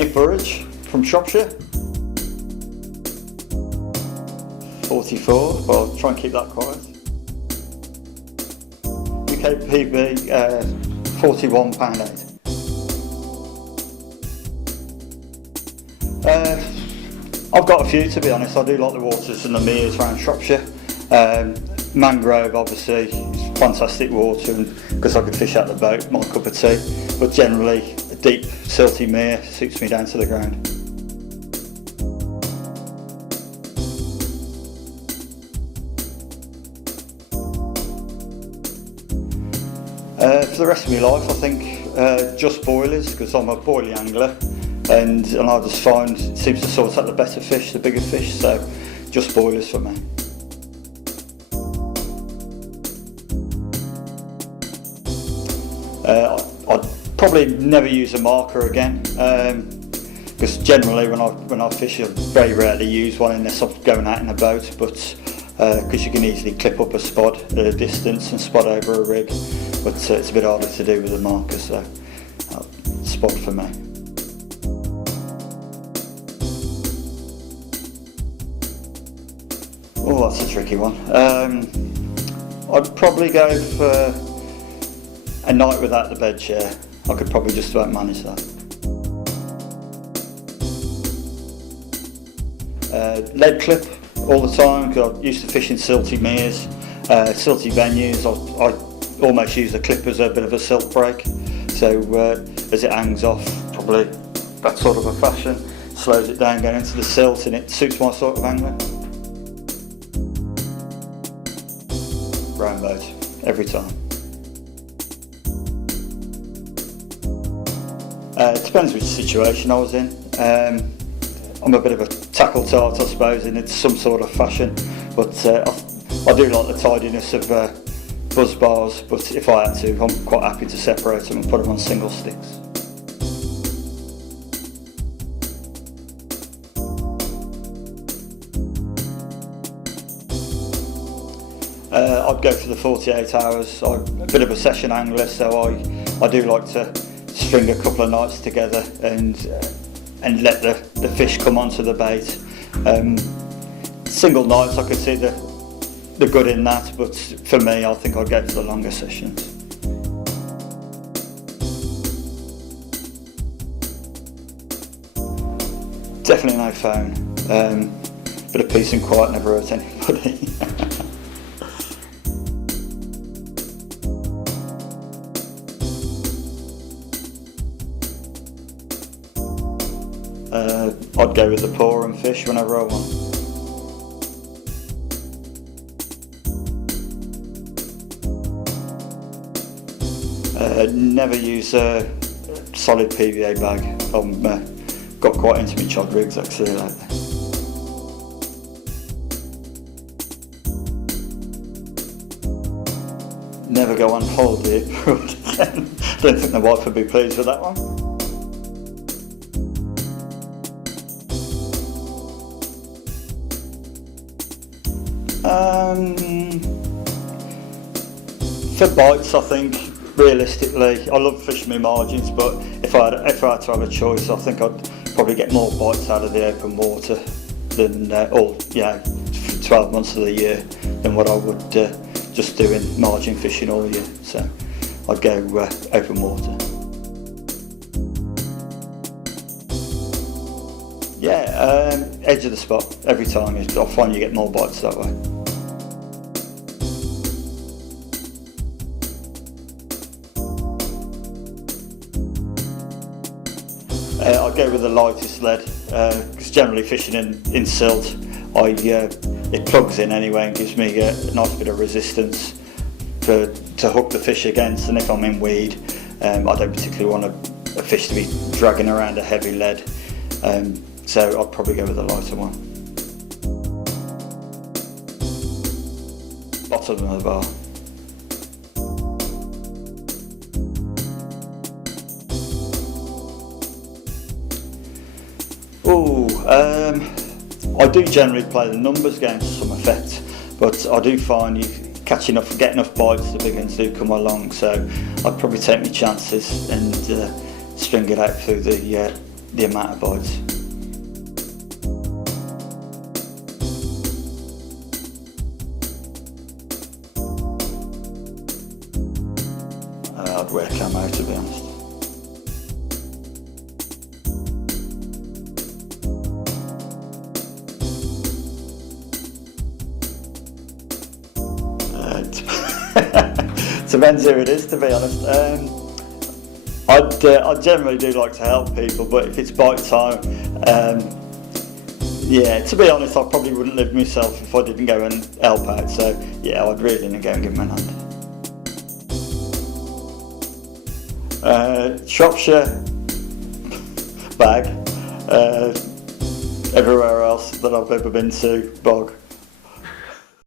Nick Burrage from Shropshire. 44, but I'll try and keep that quiet. UK PB, £41.8. I've got a few, to be honest. I do like the waters and the meres around Shropshire. Mangrove obviously is fantastic water, and because I could fish out the boat, my cup of tea. But generally, a deep silty mere suits me down to the ground. For the rest of my life, I think just boilies, because I'm a boilie angler, and I just find it seems to sort out the better fish, the bigger fish, so just boilies for me. I'd probably never use a marker again, because generally when I fish I very rarely use one unless I'm going out in a boat, but because you can easily clip up a spot at a distance and spot over a rig, but it's a bit harder to do with a marker, so spot for me. Oh, that's a tricky one. I'd probably go for a night without the bed chair. I could probably just about manage that. Lead clip all the time, because I used to fish in silty meres, silty venues. I almost use the clip as a bit of a silt break, so as it hangs off, probably that sort of a fashion, slows it down going into the silt, and it suits my sort of angling. Round boat, every time. It depends which situation I was in. I'm a bit of a tackle tart, I suppose, in some sort of fashion, but I do like the tidiness of buzz bars, but if I had to, I'm quite happy to separate them and put them on single sticks. I'd go for the 48 hours. I'm a bit of a session angler, so I do like to string a couple of nights together and let the fish come onto the bait. Single nights, I could see the good in that, but for me, I think I'd go for the longer sessions. Definitely no phone. Bit of peace and quiet never hurt anybody. I'd go with the pour and fish whenever I want. Never use a solid PVA bag. I've got quite into my chod rigs actually lately. Never go on holiday abroad again. Don't think the wife would be pleased with that one. For bites, I think realistically, I love fishing my margins, but if I had to have a choice, I think I'd probably get more bites out of the open water than 12 months of the year than what I would just doing margin fishing all year. So I'd go open water. Yeah, edge of the spot every time. I find you get more bites that way. I'd go with the lightest lead, because generally fishing in silt, it plugs in anyway and gives me a nice bit of resistance to hook the fish against, and if I'm in weed, I don't particularly want a fish to be dragging around a heavy lead, so I'd probably go with the lighter one. Bottom of the bar. I do generally play the numbers game to some effect, but I do find you get enough bites, the big ones do come along, so I'd probably take my chances and string it out through the the amount of bites. I'd wear camo, to be honest. Depends who it is, to be honest. I generally do like to help people, but if it's bite time, yeah, to be honest, I probably wouldn't live myself if I didn't go and help out. So yeah, I'd really go and give them a hand. Shropshire, bag. Everywhere else that I've ever been to, bog.